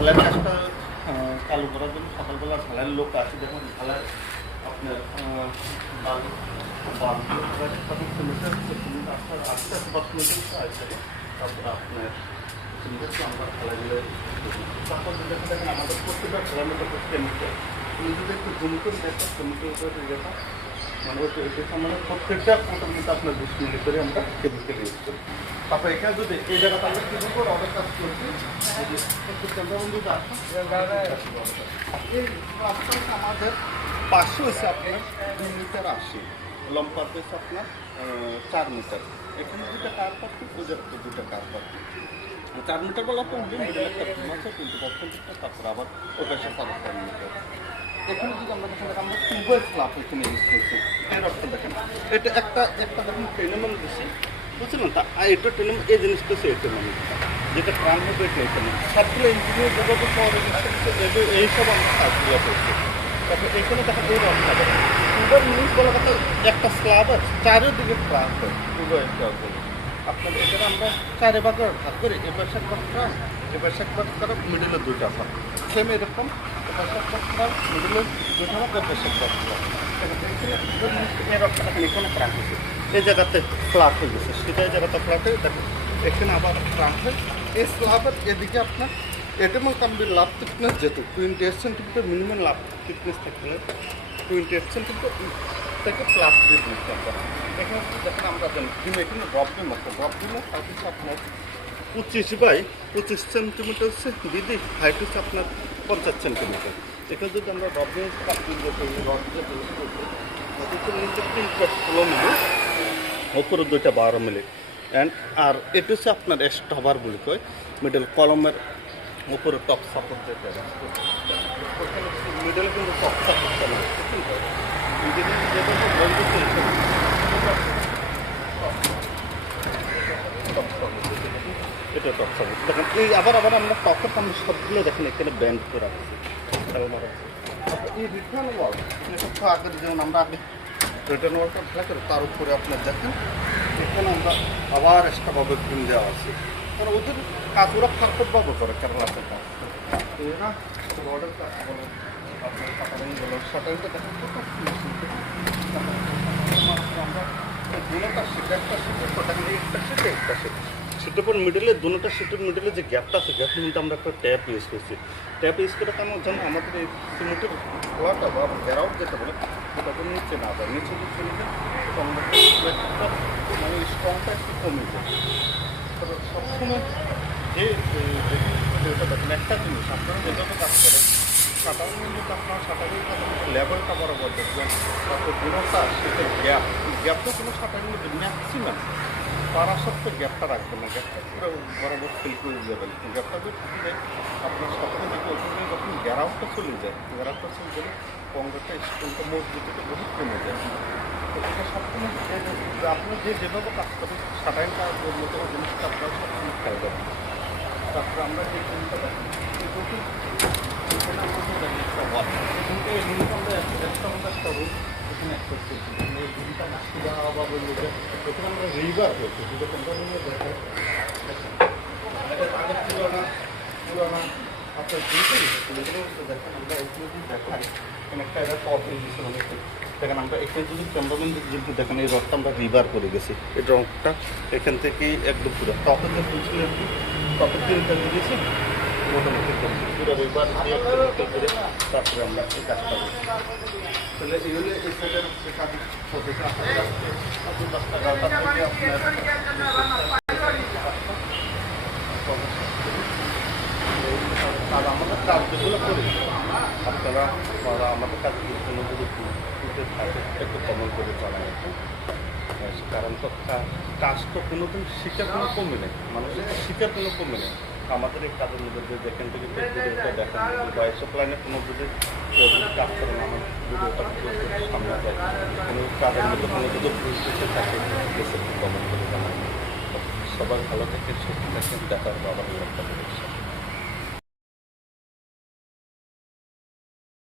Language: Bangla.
ঢালাইয়ের কাজটা চালু করার জন্য সকালবেলা ঢালাইয়ের লোক আসে, দেখুন ঢালাই আপনার আস্তে আস্তে 10 মিনিট আসছে। তারপরে আপনার আমরা ঢালাইগুলো তারপর দেখেন আমাদের প্রত্যেকটা ঢালাইয়ের মধ্যে কেমিক্যাল, তুমি যদি একটু জুম করে দেখো কেমিক্যাল যেটা মানে মানে প্রত্যেকটা ফটোর মধ্যে আপনার 20 মিনিট করে আমরা কেমিক্যাল ইউজ করি। তারপর এখানে যদি এই জায়গাটা আমরা কি করবো অর্ডার কাজ করছি আমাদের 500 হচ্ছে আপনার 2 মিটার 80, লম্বা হচ্ছে আপনার 4 মিটার। এখানে 2টা কার পাচ্ছি, ওই জায়গাতে 2টা কার পাচ্ছি। 4 মিটার বলা তো মিডল একটা আছে 20%, তারপর আবার ওটার সাথে 4 মিটার। এখানে যদি আমরা দেখেন আমরা টিউবওয়েল স্ল্যাব এখানে ইউজ করছি। এর অর্থ দেখেন এটা একটা দেখুন টেনেমন দিচ্ছি, বুঝছেন না? এটা টেনেম এই জিনিসটা হচ্ছে এটা মানে যেটা প্রাণ হবে এটা এখানে সবগুলো ইঞ্জিনিয়ার যোগাযোগ পাওয়ার এইসব আমরা কাজগুলো করছি। তারপর এখানে দেখা এই রাস্তা টিউবওয়েল মিনিস বলা কথা একটা স্ল্যাব আছে, চারিদিকে প্রাণ হয় টিউবওয়েল স্ল্যাব বলে। আপনার এখানে আমরা 4 ভাগে ভাগ করি, এবার সাত ভাগ প্রাণ, এবার সাত ভাগ করা মিডিলে 2টা ভাগ, সেম এরকম মিডিলে 2টা ভাগ, এবার সাত ভাগ এর অর্থ দেখেন এখানে প্রাণ হয়েছে, এই জায়গাতে ফ্ল্যাট হয়ে গেছে, সেটা এই জায়গাতে ফ্ল্যাট হয়ে দেখেন এখানে আবার প্রাণ হয়। এই স্ল্যাবের এদিকে আপনার এটা মোটামুটি লাভ থিকনেস যেত 28 সেন্টিমিটার মিনিমাম লাভ থিকনেস থাকলে 28 সেন্টিমিটার থেকে প্লাস দিয়ে দিচ্ছি আমরা। এখানে দেখেন আমরা ডিম এখানে ড্রপ ডিম আছে, ড্রপ ডিমে হচ্ছে আপনার 25 সেন্টিমিটার হচ্ছে বিধি, হাইট হচ্ছে আপনার 50 সেন্টিমিটার। এখানে যদি আমরা ড্রপ ডিম নিচে 3 মিলি, ওপরে 2টা 12 মিলি অ্যান্ড আর এটা হচ্ছে আপনার স্টভার বলি কয় মিডল কলমের উপরে টপ সাপোর্ট যেটা মিডলে কিন্তু টপ সাপোর্ট চলে এটা টপ সাপোর্ট দেখেন। এই আবার আমরা টপের আমরা সবগুলো দেখেন এখানে ব্যান্ড করে রাখছি। এই রিটার্ন ওয়াল সব আগে যেমন আমরা আগে রিটার্ন ওয়ালটা ফেলা করে তার উপরে আপনার দেখেন এখানে আমরা আবার এক্সট্রাভাবে ক্রিম দেওয়া আছে, কারণ ওদের কাজ ওরা পারফেক্টভাবে করে কেরালাতে কাজ। এরা রডের কাজ বলো আপনার শাটারিং বলো, শাটারিংটা দেখেন আমরা দুটা সিট, একটা সিটের একটা সিট একটা সিট, সিটের পর মিডলে দুটা সিটের মিডলে যে গ্যাপটা আছে গ্যাপটা কিন্তু আমরা একটা ট্যাপ ইউজ করছি। ট্যাপ ইউজ করে কেন যেন আমাদের এই সিমেন্টের ফ্লোরটা বা গ্যারাউট যেটা বলে সেটা তো নিচে না যায়, নিচে যদি চলে যায় সেটা আমাদের মানে স্ট্রংটা একটু কমে যায়। তবে সবসময় যে যেটা দেখেন একটা জিনিস আপনারা যেভাবে কাজ করেন সাঁতারের মধ্যে আপনার সাঁতারের লেভেলটা বরাবর দেখবেন, তারপর গুণটা সেটা গ্যাপটা কোনো সাঁতারের মধ্যে ম্যাক্সিমাম তারা সত্ত্বেও গ্যাপটা রাখবেন না, গ্যাপটা পুরো বরাবর ফিল করে যাবেন। গ্যাপটা যদি থাকে আপনার সাঁতারে দেখে ওখানে যখন গ্যারাউটটা চলে যায়, গ্যারাউটটা চলে গেলে কংগ্রেসটা স্কুলটা মজবুতিটা বহুত কমে যায়। তো এটা সবসময় আপনার যেভাবে কাজ করেন সাঁতারটা মতো জিনিসটা আপনারা সবসময় খেয়াল রাখবেন। তারপরে আমরা যে জিনিসটা দেখেন এই জিনিসটা আমরা একটা রুম এখানে অ্যাক্সেস করছি, এই জিনিসটা নাস্তি দেওয়া বা বললো যে এখানে আমরা রিভার হয়েছে দুটো কোম্পানি নিয়ে দেখেন আগের তুলনা আপনার দেখেন আমরা এখানে যদি দেখাই এখানে একটা এটা টপ হয়ে গেছে অনেকে দেখেন আমরা এখানে যদি ক্যামেরাম্যান যদি দেখেন এই রথটা আমরা রিভার করে গেছি, এই রথটা এখান থেকেই একদম পুরো টপের যে বুঝলেন টপের তিনটা দিয়েছি মোটামুটি পুরো রিভার দিয়ে করে তারপরে আমরা এই কাজটা করি। তাহলে এই হলে এই সাইডের কাজ পদ্ধতি আপনার আর আমাদের কাজ যেগুলো করি আপনারা আমাদের কাজগুলো যদি একটু কমন করে চালায়, কারণ তো কাজ তো কোনোদিন শিখার কোনো কমে নেই, মানুষের শিখার কোনো কমে নেই। আমাদের এই কাজের মধ্যে যেখান থেকে ভিডিওটা দেখেন বা এসব লাইনে কোনো যদি কেউ যদি কাজ করেন আমার ভিডিওটা সামনে যায়, কোনো কাজের মধ্যে কোনো যদি ভুল করতে থাকে একটু কমন করে জানাবেন। সবাই ভালো থাকে, সুস্থ থাকেন, দেখার বাবার